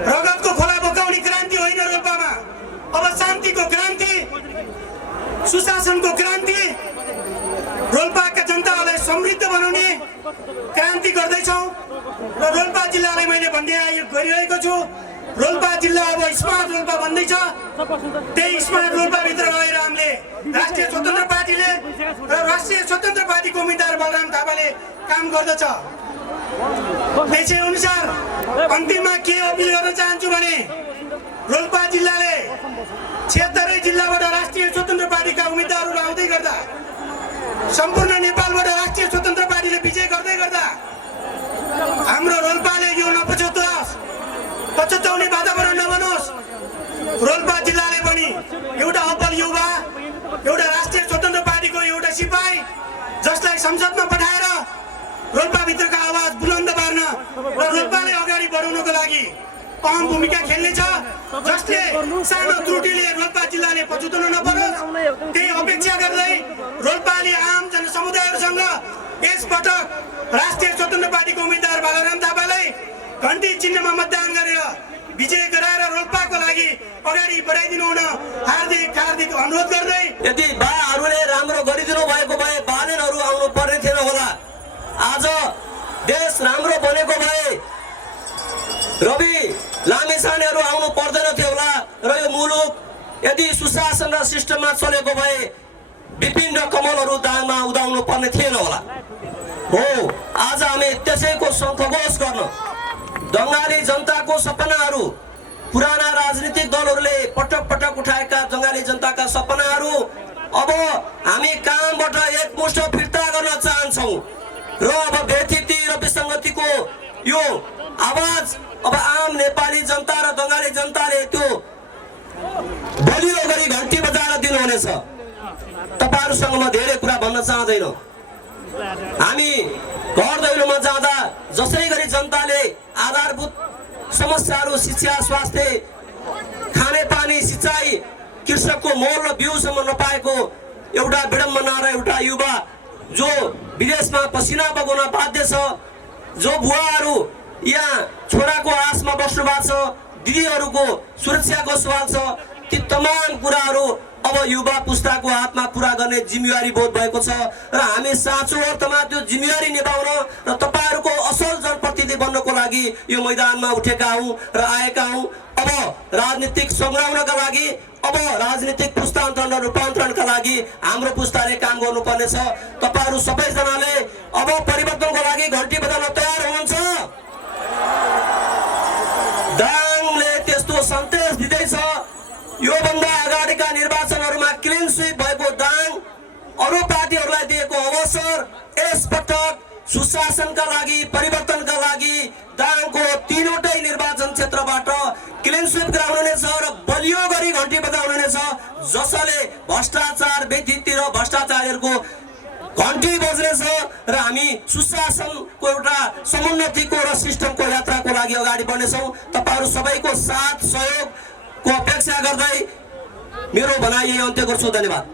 रगतको खोला बगाउने क्रान्ति होइन रोल्पामा, अब शान्तिको क्रान्ति, सुशासनको क्रान्ति, रोल्पाका जनतालाई समृद्ध बनाउने क्रान्ति गर्दैछौँ। र रोल्पा जिल्लालाई मैले भन्दै गरिरहेको छु, रोल्पा जिल्ला अब स्मार्ट रोल्पा भन्दैछ। त्यही स्मार्ट रोल्पाभित्र गएर हामीले राष्ट्रिय स्वतन्त्र पार्टीले र राष्ट्रिय स्वतन्त्र पार्टीको उम्मेदवार बलराम थापाले काम गर्दछ। त्यसै अनुसार अन्तिममा के अपिल गर्न चाहन्छु भने रोल्पा जिल्लाले 76 जिल्लाबाट राष्ट्रिय स्वतन्त्र पार्टीका उम्मेदवारहरू आउँदै गर्दा, सम्पूर्ण नेपालबाट राष्ट्रिय स्वतन्त्र पार्टीले विजय गर्दै गर्दा हाम्रो रोल्पाले यो पछुताउने वातावरण नबनोस्। रोल्पा जिल्लाले पनि एउटा अब्बल युवा, एउटा राष्ट्रिय स्वतन्त्र पार्टीको एउटा सिपाही जसलाई संसदमा पठाएर रोल्पाभित्रका आवाज बुलन्द पार्न र रोल्पाले अगाडि बढाउनको लागि अहम भूमिका खेल्नेछ। जसले सानो त्रुटिले रोल्पा जिल्लाले पछुताउन नपरोस्, त्यही अपेक्षा गर्दै रोल्पाले आम जनसमुदायहरूसँग यसपटक राष्ट्रिय स्वतन्त्र पार्टीको उम्मेदवार बलराम थापालाई घण्टी चिन्हमा मतदान गरेर विजय गराएर रोल्पाको लागि अगाडि बढाइदिनु हुन हार्दिक अनुरोध गर्दै, यदि बाहरूले राम्रो गरिदिनु भएको भए बालेनहरू आउनु पर्ने थिएन होला। आज देश राम्रो बनेको भए रवि लामिछानेहरू आउनु पर्दैन थियो होला। र यो मुलुक यदि सुशासन र सिस्टममा चलेको भए विपिन र कमलहरू दाङमा उदाउनु पर्ने थिएन होला। हो, आज हामी त्यसैको शङ्खघोष गर्न बङ्गाली जनताको सपनाहरू, पुराना राजनीतिक दलहरूले पटक पटक उठाएका बङ्गाली जनताका सपनाहरू अब हामी कामबाट एकमुष्ट फिर्ता गर्न चाहन्छौँ। र अब व्यथिति र विसङ्गतिको यो आवाज अब आम नेपाली जनता र बङ्गाली जनताले त्यो बलियो गरी घन्टी बजाएर दिनुहुनेछ। तपाईहरुसँग म धेरै कुरा भन्न चाहदैन। हामी घर दैलोमा जाँदा जसै गरी जनताले आधारभूत समस्याहरू, शिक्षा, स्वास्थ्य, खानेपानी, सिँचाइ, कृषकको मोल र बिउसम्म नपाएको एउटा विडम्बना र एउटा युवा जो विदेशमा पसिना बगाउन बाध्य छ, जो बुवाहरू यहाँ छोराको आशमा बस्नु भएको छ, दिदीहरूको सुरक्षाको सवाल छ, ती तमाम कुराहरू अब युवा पुस्ताको हातमा पुरा गर्ने जिम्मेवारी बोध भएको छ। र हामी साँचो अर्थमा त्यो जिम्मेवारी निभाउन र तपाईहरुको असल जनप्रतिनिधि बन्नको लागि यो मैदानमा उठेका हौं र आएका हौं। अब राजनीतिक संग्रामका लागि, अब राजनीतिक पुस्तान्तरण र रूपान्तरणका लागि हाम्रो पुस्ताले काम गर्नुपर्ने छ। तपाईहरु सबैजनाले अब परिवर्तनको लागि घण्टी बजाउन तयार हुनुहुन्छ? दाङले त्यस्तो सन्देश दिँदैछ। यो भन्दा अगाडिका निर्वाचनहरूमा क्लिन स्वीप भएको दाङ अरू पार्टीहरूलाई दिएको अवसर यस पटक सुशासनका लागि, परिवर्तनका लागि दाङको तीनवटै निर्वाचन क्षेत्रबाट क्लिन स्वीप गराउनुहुनेछ र बलियो गरी घण्टी बजाउनुहुनेछ, जसले भ्रष्टाचार, व्यथिति र भ्रष्टाचारीहरूको घण्टी बज्नेछ र हामी सुशासनको एउटा समुन्नतिको र सिस्टमको यात्राको लागि अगाडि बढ्नेछौँ। तपाईहरु सबैको साथ सहयोगको अपेक्षा गर्दै मेरो भनाइ यही अन्त्य गर्छु। धन्यवाद।